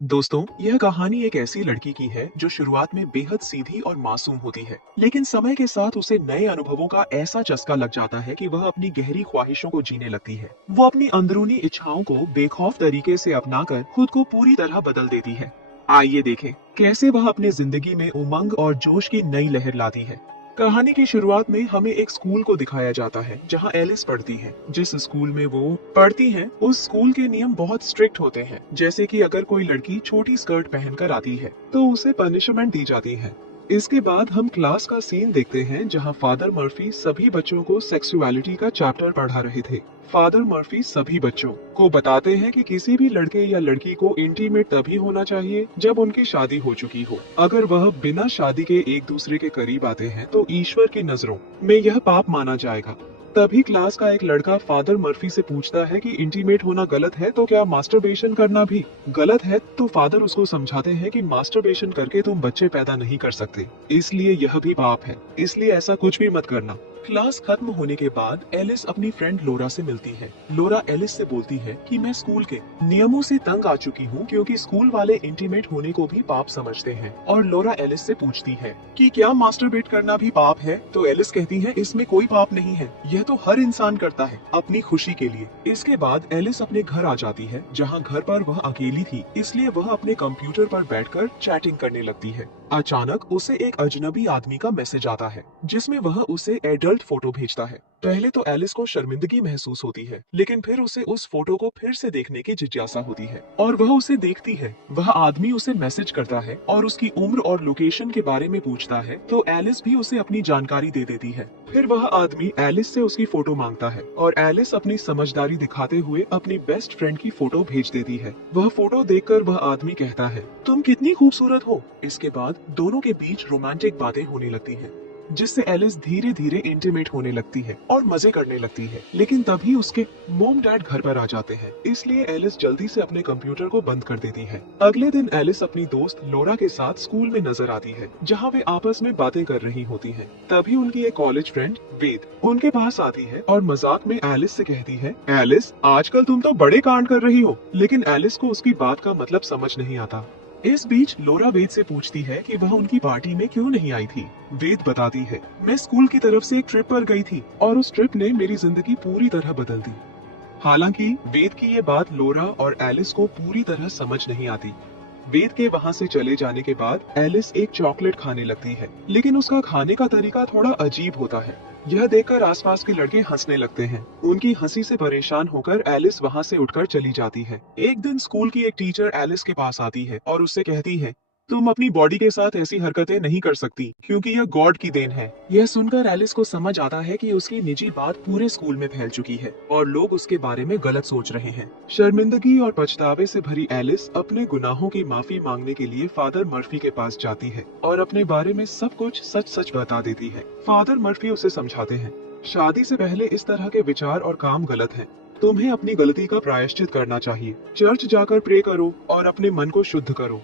दोस्तों, यह कहानी एक ऐसी लड़की की है जो शुरुआत में बेहद सीधी और मासूम होती है, लेकिन समय के साथ उसे नए अनुभवों का ऐसा चस्का लग जाता है कि वह अपनी गहरी ख्वाहिशों को जीने लगती है। वो अपनी अंदरूनी इच्छाओं को बेखौफ तरीके से अपनाकर खुद को पूरी तरह बदल देती है। आइए देखें कैसे वह अपनी जिंदगी में उमंग और जोश की नई लहर लाती है। कहानी की शुरुआत में हमें एक स्कूल को दिखाया जाता है जहां एलिस पढ़ती है। जिस स्कूल में वो पढ़ती है उस स्कूल के नियम बहुत स्ट्रिक्ट होते हैं, जैसे कि अगर कोई लड़की छोटी स्कर्ट पहनकर आती है तो उसे पनिशमेंट दी जाती है। इसके बाद हम क्लास का सीन देखते हैं जहां फादर मर्फी सभी बच्चों को सेक्सुअलिटी का चैप्टर पढ़ा रहे थे। फादर मर्फी सभी बच्चों को बताते हैं कि किसी भी लड़के या लड़की को इंटीमेट तभी होना चाहिए जब उनकी शादी हो चुकी हो। अगर वह बिना शादी के एक दूसरे के करीब आते हैं तो ईश्वर की नजरों में यह पाप माना जाएगा। तभी क्लास का एक लड़का फादर मर्फी से पूछता है कि इंटीमेट होना गलत है तो क्या मास्टरबेशन करना भी गलत है। तो फादर उसको समझाते हैं कि मास्टरबेशन करके तुम बच्चे पैदा नहीं कर सकते, इसलिए यह भी पाप है, इसलिए ऐसा कुछ भी मत करना। क्लास खत्म होने के बाद एलिस अपनी फ्रेंड लोरा से मिलती है। लोरा एलिस से बोलती है कि मैं स्कूल के नियमों से तंग आ चुकी हूँ क्योंकि स्कूल वाले इंटीमेट होने को भी पाप समझते हैं। और लोरा एलिस से पूछती है कि क्या मास्टरबेट करना भी पाप है। तो एलिस कहती है इसमें कोई पाप नहीं है, यह तो हर इंसान करता है अपनी खुशी के लिए। इसके बाद एलिस अपने घर आ जाती है जहाँ घर पर वह अकेली थी, इसलिए वह अपने कंप्यूटर पर बैठकर चैटिंग करने लगती है। अचानक उसे एक अजनबी आदमी का मैसेज आता है जिसमें वह उसे एडल्ट फोटो भेजता है। पहले तो एलिस को शर्मिंदगी महसूस होती है, लेकिन फिर उसे उस फोटो को फिर से देखने की जिज्ञासा होती है और वह उसे देखती है। वह आदमी उसे मैसेज करता है और उसकी उम्र और लोकेशन के बारे में पूछता है, तो एलिस भी उसे अपनी जानकारी दे देती है। फिर वह आदमी एलिस से उसकी फोटो मांगता है और एलिस अपनी समझदारी दिखाते हुए अपनी बेस्ट फ्रेंड की फोटो भेज देती है। वह फोटो देखकर वह आदमी कहता है तुम कितनी खूबसूरत हो। इसके बाद दोनों के बीच रोमांटिक बातें होने लगती हैं, जिससे एलिस धीरे धीरे इंटीमेट होने लगती है और मजे करने लगती है। लेकिन तभी उसके मॉम डैड घर पर आ जाते हैं, इसलिए एलिस जल्दी से अपने कंप्यूटर को बंद कर देती है। अगले दिन एलिस अपनी दोस्त लोरा के साथ स्कूल में नजर आती है जहाँ वे आपस में बातें कर रही होती हैं। तभी उनकी एक कॉलेज फ्रेंड वेद उनके पास आती है और मजाक में एलिस से कहती है एलिस आजकल तुम तो बड़े कांड कर रही हो। लेकिन एलिस को उसकी बात का मतलब समझ नहीं आता। इस बीच लोरा वेद से पूछती है कि वह उनकी पार्टी में क्यों नहीं आई थी। वेद बताती है मैं स्कूल की तरफ से एक ट्रिप पर गई थी और उस ट्रिप ने मेरी जिंदगी पूरी तरह बदल दी। हालांकि वेद की ये बात लोरा और एलिस को पूरी तरह समझ नहीं आती। वेद के वहाँ से चले जाने के बाद एलिस एक चॉकलेट खाने लगती है, लेकिन उसका खाने का तरीका थोड़ा अजीब होता है। यह देखकर आसपास के लड़के हंसने लगते हैं। उनकी हंसी से परेशान होकर एलिस वहाँ से उठकर चली जाती है। एक दिन स्कूल की एक टीचर एलिस के पास आती है और उससे कहती है तुम अपनी बॉडी के साथ ऐसी हरकतें नहीं कर सकती क्योंकि यह गॉड की देन है। यह सुनकर एलिस को समझ आता है कि उसकी निजी बात पूरे स्कूल में फैल चुकी है और लोग उसके बारे में गलत सोच रहे हैं। शर्मिंदगी और पछतावे से भरी एलिस अपने गुनाहों की माफी मांगने के लिए फादर मर्फी के पास जाती है और अपने बारे में सब कुछ सच सच बता देती है। फादर मर्फी उसे समझाते हैं शादी से पहले इस तरह के विचार और काम गलत हैं। तुम्हें अपनी गलती का प्रायश्चित करना चाहिए, चर्च जाकर प्रे करो और अपने मन को शुद्ध करो।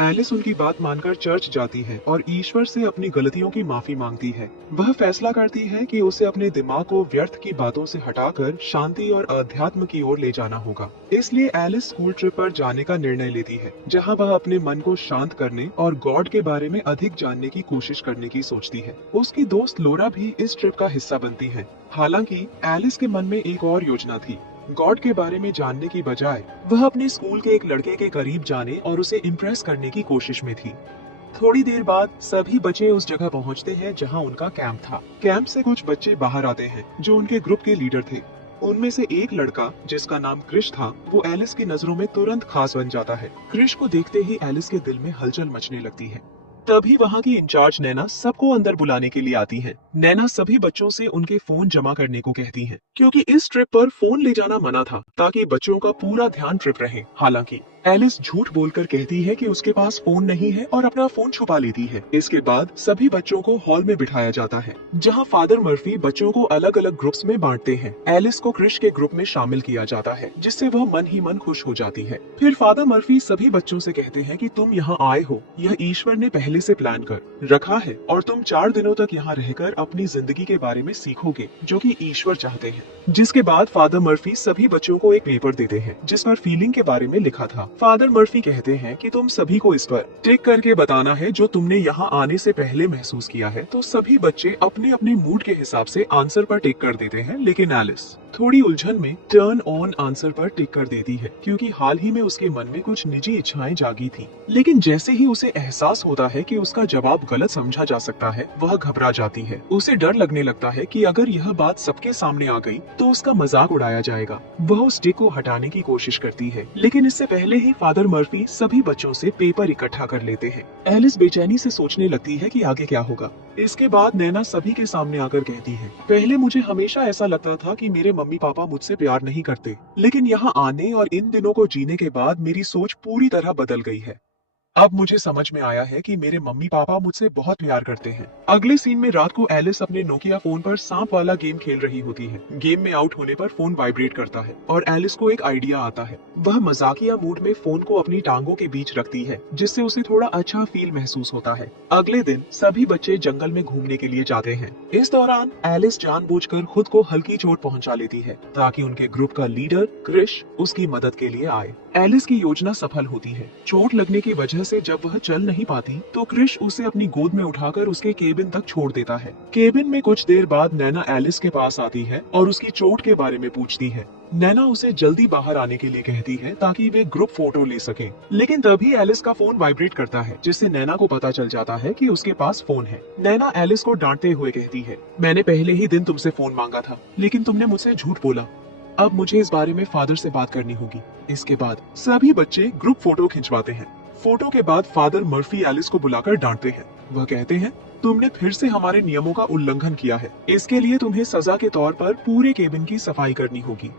एलिस उनकी बात मानकर चर्च जाती है और ईश्वर से अपनी गलतियों की माफी मांगती है। वह फैसला करती है कि उसे अपने दिमाग को व्यर्थ की बातों से हटाकर शांति और अध्यात्म की ओर ले जाना होगा। इसलिए एलिस स्कूल ट्रिप पर जाने का निर्णय लेती है जहां वह अपने मन को शांत करने और गॉड के बारे में अधिक जानने की कोशिश करने की सोचती है। उसकी दोस्त लोरा भी इस ट्रिप का हिस्सा बनती है। हालांकि एलिस के मन में एक और योजना थी। गॉड के बारे में जानने की बजाय वह अपने स्कूल के एक लड़के के करीब जाने और उसे इम्प्रेस करने की कोशिश में थी। थोड़ी देर बाद सभी बच्चे उस जगह पहुंचते हैं जहां उनका कैंप था। कैंप से कुछ बच्चे बाहर आते हैं जो उनके ग्रुप के लीडर थे। उनमें से एक लड़का जिसका नाम क्रिश था वो एलिस की नजरों में तुरंत खास बन जाता है। क्रिश को देखते ही एलिस के दिल में हलचल मचने लगती है। तभी वहाँ की इंचार्ज नैना सबको अंदर बुलाने के लिए आती है। नैना सभी बच्चों से उनके फोन जमा करने को कहती है क्योंकि इस ट्रिप पर फोन ले जाना मना था ताकि बच्चों का पूरा ध्यान ट्रिप रहे। हालांकि एलिस झूठ बोलकर कहती है कि उसके पास फोन नहीं है और अपना फोन छुपा लेती है। इसके बाद सभी बच्चों को हॉल में बिठाया जाता है जहां फादर मर्फी बच्चों को अलग अलग ग्रुप्स में बांटते हैं। एलिस को क्रिश के ग्रुप में शामिल किया जाता है जिससे वह मन ही मन खुश हो जाती है। फिर फादर मर्फी सभी बच्चों से कहते हैं कि तुम यहाँ आए हो यह ईश्वर ने पहले से प्लान कर रखा है और तुम 4 दिनों तक यहाँ रहकर अपनी जिंदगी के बारे में सीखोगे जो कि ईश्वर चाहते हैं। जिसके बाद फादर मर्फी सभी बच्चों को एक पेपर देते हैं जिस पर फीलिंग के बारे में लिखा था। फादर मर्फी कहते हैं कि तुम सभी को इस पर टिक करके बताना है जो तुमने यहाँ आने से पहले महसूस किया है। तो सभी बच्चे अपने अपने मूड के हिसाब से आंसर पर टिक कर देते हैं, लेकिन एलिस थोड़ी उलझन में टर्न ऑन आंसर पर टिक कर देती है, क्योंकि हाल ही में उसके मन में कुछ निजी इच्छाएं जागी थी। लेकिन जैसे ही उसे एहसास होता है कि उसका जवाब गलत समझा जा सकता है, वह घबरा जाती है। उसे डर लगने लगता है कि अगर यह बात सबके सामने आ गई तो उसका मजाक उड़ाया जाएगा। वह उस टिक को हटाने की कोशिश करती है, लेकिन इससे पहले ही फादर मर्फी सभी बच्चों से पेपर इकट्ठा कर लेते हैं। एलिस बेचैनी से सोचने लगती है कि आगे क्या होगा। इसके बाद नैना सभी के सामने आकर कहती है, पहले मुझे हमेशा ऐसा लगता था कि मेरे मम्मी पापा मुझसे प्यार नहीं करते, लेकिन यहाँ आने और इन दिनों को जीने के बाद मेरी सोच पूरी तरह बदल गई है। अब मुझे समझ में आया है कि मेरे मम्मी पापा मुझसे बहुत प्यार करते हैं। अगले सीन में रात को एलिस अपने नोकिया फोन पर सांप वाला गेम खेल रही होती है। गेम में आउट होने पर फोन वाइब्रेट करता है और एलिस को एक आइडिया आता है। वह मजाकिया मूड में फोन को अपनी टांगों के बीच रखती है, जिससे उसे थोड़ा अच्छा फील महसूस होता है। अगले दिन सभी बच्चे जंगल में घूमने के लिए जाते हैं। इस दौरान एलिस जानबूझकर खुद को हल्की चोट पहुंचा लेती है ताकि उनके ग्रुप का लीडर क्रिश उसकी मदद के लिए आए। एलिस की योजना सफल होती है। चोट लगने की वजह से जब वह चल नहीं पाती तो क्रिश उसे अपनी गोद में उठाकर उसके केबिन तक छोड़ देता है। केबिन में कुछ देर बाद नैना एलिस के पास आती है और उसकी चोट के बारे में पूछती है। नैना उसे जल्दी बाहर आने के लिए कहती है ताकि वे ग्रुप फोटो ले सकें। लेकिन तभी एलिस का फोन वाइब्रेट करता है, जिससे नैना को पता चल जाता है कि उसके पास फोन है। नैना एलिस को डांटते हुए कहती है, मैंने पहले ही दिन तुमसे फोन मांगा था, लेकिन तुमने मुझसे झूठ बोला। अब मुझे इस बारे में फादर से बात करनी होगी। इसके बाद सभी बच्चे ग्रुप फोटो खिंचवाते हैं। फोटो के बाद फादर मर्फी एलिस को बुलाकर डांटते हैं। वह कहते हैं, तुमने फिर से हमारे नियमों का उल्लंघन किया है। इसके लिए तुम्हें सजा के तौर पर पूरे केबिन की सफाई करनी होगी।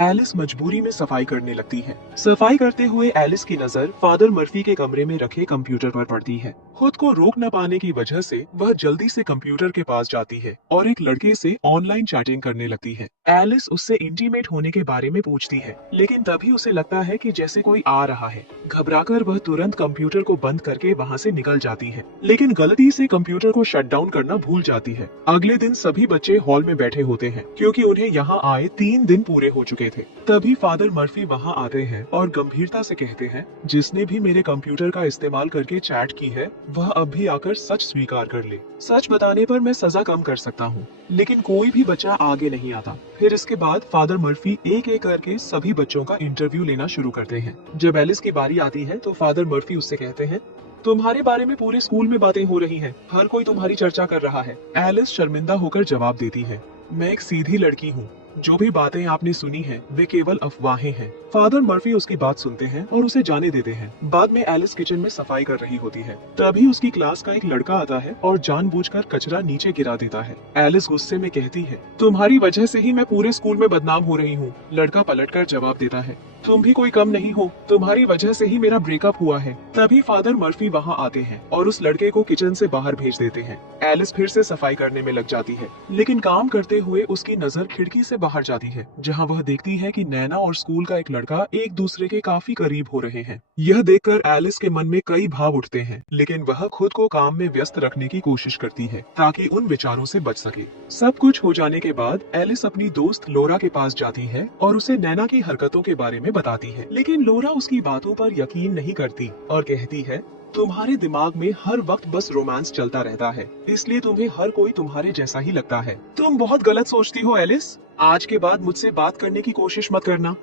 एलिस मजबूरी में सफाई करने लगती है। सफाई करते हुए एलिस की नजर फादर मर्फी के कमरे में रखे कंप्यूटर पर पड़ती है। खुद को रोक न पाने की वजह से वह जल्दी से कंप्यूटर के पास जाती है और एक लड़के से ऑनलाइन चैटिंग करने लगती है। एलिस उससे इंटीमेट होने के बारे में पूछती है, लेकिन तभी उसे लगता है कि जैसे कोई आ रहा है। घबराकर वह तुरंत कंप्यूटर को बंद करके वहाँ से निकल जाती है, लेकिन गलती से कंप्यूटर को शट डाउन करना भूल जाती है। अगले दिन सभी बच्चे हॉल में बैठे होते हैं, क्योंकि उन्हें यहाँ आए 3 दिन पूरे हो चुके थे। तभी फादर मर्फी वहाँ आते हैं और गंभीरता से कहते हैं, जिसने भी मेरे कंप्यूटर का इस्तेमाल करके चैट की है वह अब भी आकर सच स्वीकार कर ले। सच बताने पर मैं सजा कम कर सकता हूँ, लेकिन कोई भी बच्चा आगे नहीं आता। फिर इसके बाद फादर मर्फी एक एक करके सभी बच्चों का इंटरव्यू लेना शुरू करते हैं। जब एलिस की बारी आती है तो फादर मर्फी उससे कहते हैं, तुम्हारे बारे में पूरे स्कूल में बातें हो रही हैं, हर कोई तुम्हारी चर्चा कर रहा है। एलिस शर्मिंदा होकर जवाब देती है, मैं एक सीधी लड़की हूँ, जो भी बातें आपने सुनी हैं वे केवल अफवाहें हैं। फादर मर्फी उसकी बात सुनते हैं और उसे जाने देते हैं। बाद में एलिस किचन में सफाई कर रही होती है। तभी उसकी क्लास का एक लड़का आता है और जानबूझकर कचरा नीचे गिरा देता है। एलिस गुस्से में कहती है, तुम्हारी वजह से ही मैं पूरे स्कूल में बदनाम हो रही हूँ। लड़का पलटकर जवाब देता है, तुम भी कोई कम नहीं हो, तुम्हारी वजह से ही मेरा ब्रेकअप हुआ है। तभी फादर मर्फी वहाँ आते हैं और उस लड़के को किचन से बाहर भेज देते हैं। एलिस फिर से सफाई करने में लग जाती है, लेकिन काम करते हुए उसकी नजर खिड़की से बाहर जाती है, जहाँ वह देखती है कि नैना और स्कूल का एक लड़का एक दूसरे के काफी करीब हो रहे हैं। यह देखकर एलिस के मन में कई भाव उठते हैं, लेकिन वह खुद को काम में व्यस्त रखने की कोशिश करती है ताकि उन विचारों से बच सके। सब कुछ हो जाने के बाद एलिस अपनी दोस्त लोरा के पास जाती है और उसे नैना की हरकतों के बारे में बताती है, लेकिन लोरा उसकी बातों पर यकीन नहीं करती और कहती है, तुम्हारे दिमाग में हर वक्त बस रोमांस चलता रहता है, इसलिए तुम्हें हर कोई तुम्हारे जैसा ही लगता है। तुम बहुत गलत सोचती हो एलिस, आज के बाद मुझसे बात करने की कोशिश मत करना।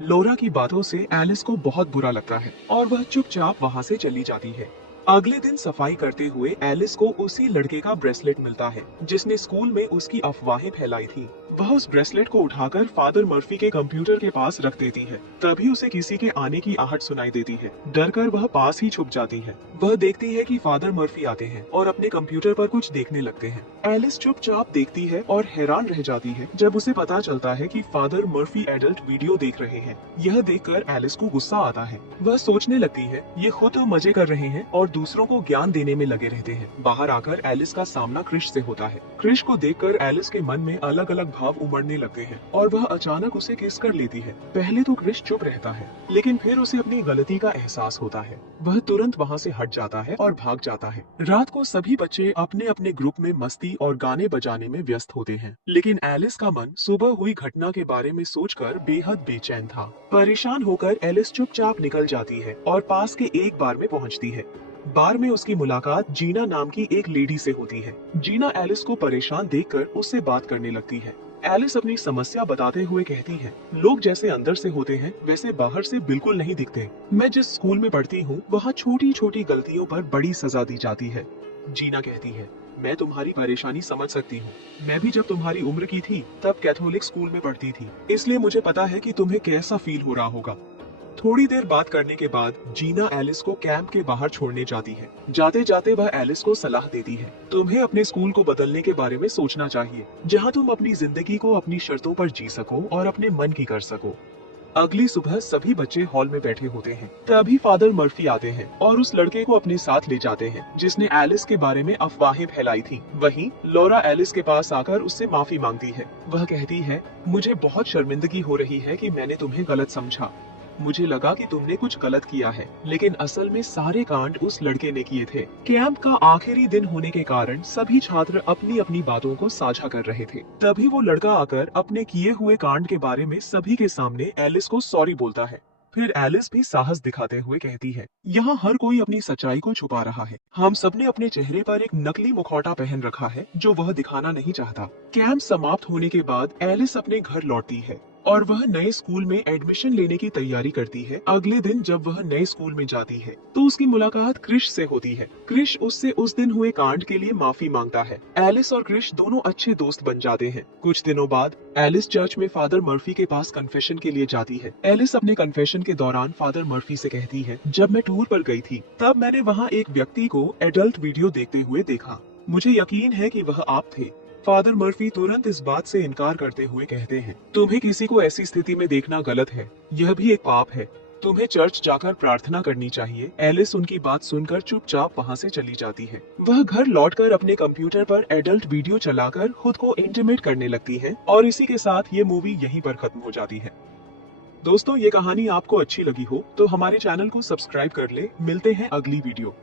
लोरा की बातों से एलिस को बहुत बुरा लगता है और वह चुपचाप वहाँ से चली जाती है। अगले दिन सफाई करते हुए एलिस को उसी लड़के का ब्रेसलेट मिलता है जिसने स्कूल में उसकी अफवाहें फैलाई थी। वह उस ब्रेसलेट को उठाकर फादर मर्फी के कंप्यूटर के पास रख देती है। तभी उसे किसी के आने की आहट सुनाई देती है। डरकर वह पास ही छुप जाती है। वह देखती है कि फादर मर्फी आते हैं और अपने कंप्यूटर पर कुछ देखने लगते हैं। एलिस चुपचाप देखती है और हैरान रह जाती है जब उसे पता चलता है कि फादर मर्फी एडल्ट वीडियो देख रहे हैं। यह देखकर एलिस को गुस्सा आता है। वह सोचने लगती है, ये खुद तो मजे कर रहे हैं और दूसरों को ज्ञान देने में लगे रहते हैं। बाहर आकर एलिस का सामना क्रिश से होता है। क्रिश को देखकर एलिस के मन में अलग अलग भाव भाव उमड़ने लगते हैं और वह अचानक उसे किस कर लेती है। पहले तो क्रिश चुप रहता है, लेकिन फिर उसे अपनी गलती का एहसास होता है। वह तुरंत वहाँ से हट जाता है और भाग जाता है। रात को सभी बच्चे अपने अपने ग्रुप में मस्ती और गाने बजाने में व्यस्त होते हैं, लेकिन एलिस का मन सुबह हुई घटना के बारे में सोचकर बेहद बेचैन था। परेशान होकर एलिस चुपचाप निकल जाती है और पास के एक बार में पहुंचती है। बार में उसकी मुलाकात जीना नाम की एक लेडी से होती है। जीना एलिस को परेशान देखकर उससे बात करने लगती है। एलिस अपनी समस्या बताते हुए कहती है, लोग जैसे अंदर से होते हैं वैसे बाहर से बिल्कुल नहीं दिखते। मैं जिस स्कूल में पढ़ती हूँ वहाँ छोटी छोटी गलतियों पर बड़ी सजा दी जाती है। जीना कहती है, मैं तुम्हारी परेशानी समझ सकती हूँ। मैं भी जब तुम्हारी उम्र की थी तब कैथोलिक स्कूल में पढ़ती थी, इसलिए मुझे पता है कि तुम्हें कैसा फील हो रहा होगा। थोड़ी देर बात करने के बाद जीना एलिस को कैंप के बाहर छोड़ने जाती है। जाते जाते वह एलिस को सलाह देती है, तुम्हें अपने स्कूल को बदलने के बारे में सोचना चाहिए, जहां तुम अपनी जिंदगी को अपनी शर्तों पर जी सको और अपने मन की कर सको। अगली सुबह सभी बच्चे हॉल में बैठे होते हैं। तभी फादर मर्फी आते हैं और उस लड़के को अपने साथ ले जाते हैं जिसने एलिस के बारे में अफवाहें फैलाई थी। वहीं लॉरा एलिस के पास आकर उससे माफी मांगती है। वह कहती है, मुझे बहुत शर्मिंदगी हो रही है कि मैंने तुम्हें गलत समझा। मुझे लगा कि तुमने कुछ गलत किया है, लेकिन असल में सारे कांड उस लड़के ने किए थे। कैंप का आखिरी दिन होने के कारण सभी छात्र अपनी अपनी बातों को साझा कर रहे थे। तभी वो लड़का आकर अपने किए हुए कांड के बारे में सभी के सामने एलिस को सॉरी बोलता है। फिर एलिस भी साहस दिखाते हुए कहती है, यहाँ हर कोई अपनी सच्चाई को छुपा रहा है। हम सबने अपने चेहरे पर एक नकली मुखौटा पहन रखा है जो वह दिखाना नहीं चाहता। कैंप समाप्त होने के बाद एलिस अपने घर लौटती है और वह नए स्कूल में एडमिशन लेने की तैयारी करती है। अगले दिन जब वह नए स्कूल में जाती है तो उसकी मुलाकात क्रिश से होती है। क्रिश उससे उस दिन हुए कांड के लिए माफी मांगता है। एलिस और क्रिश दोनों अच्छे दोस्त बन जाते हैं। कुछ दिनों बाद एलिस चर्च में फादर मर्फी के पास कन्फेशन के लिए जाती है। एलिस अपने कन्फेशन के दौरान फादर मर्फी से कहती है, जब मैं टूर पर गई थी तब मैंने वहाँ एक व्यक्ति को एडल्ट वीडियो देखते हुए देखा। मुझे यकीन है कि वह आप थे। फादर मर्फी तुरंत इस बात से इनकार करते हुए कहते हैं, तुम्हें किसी को ऐसी स्थिति में देखना गलत है, यह भी एक पाप है। तुम्हें चर्च जाकर प्रार्थना करनी चाहिए। एलिस उनकी बात सुनकर चुपचाप वहाँ से चली जाती है। वह घर लौटकर अपने कंप्यूटर पर एडल्ट वीडियो चलाकर खुद को इंटीमेट करने लगती है और इसी के साथ ये मूवी यहीं पर खत्म हो जाती है। दोस्तों, ये कहानी आपको अच्छी लगी हो तो हमारे चैनल को सब्सक्राइब कर ले। मिलते हैं अगली वीडियो।